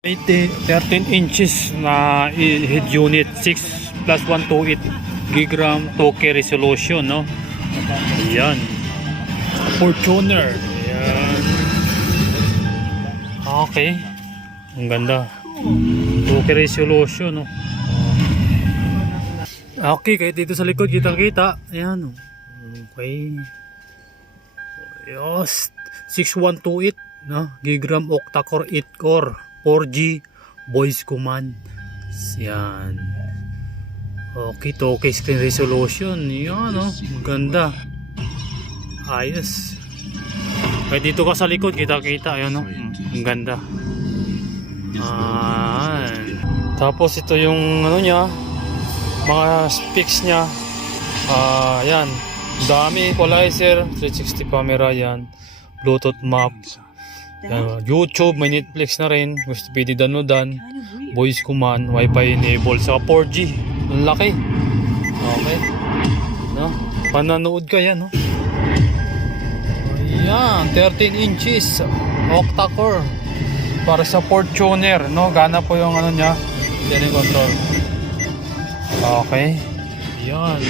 13 inches na head unit, 6 plus 128 gig RAM, 2K resolution, no? Ayan. Fortuner. Ayan. Okay. Ang ganda. 2K resolution, no? Okay, kahit dito sa likod, kitang-kita. Ayan, no? Okay. Yes. 6128, no? Gig RAM, octa-core, 8-core. 4G voice command. Yan. Okay, 2K screen resolution. Yan, no? Ganda. Ayos. Kahit dito ka sa likod, kita-kita. Ayan, no? Ang ganda. Tapos ito yung ano niya, mga specs niya. Yan. Dami equalizer, 360 camera yan. Bluetooth map. YouTube, may Netflix na rin. Gusto pwede downloadan. Voice command, Wi-Fi enable sa 4G. Ang laki. Okay. No? Pananood ka yan, no? Ayan, 13 inches. Octa-core. Para sa Fortuner, no? Gana po yung ano niya. Steering control. Okay. Ayan.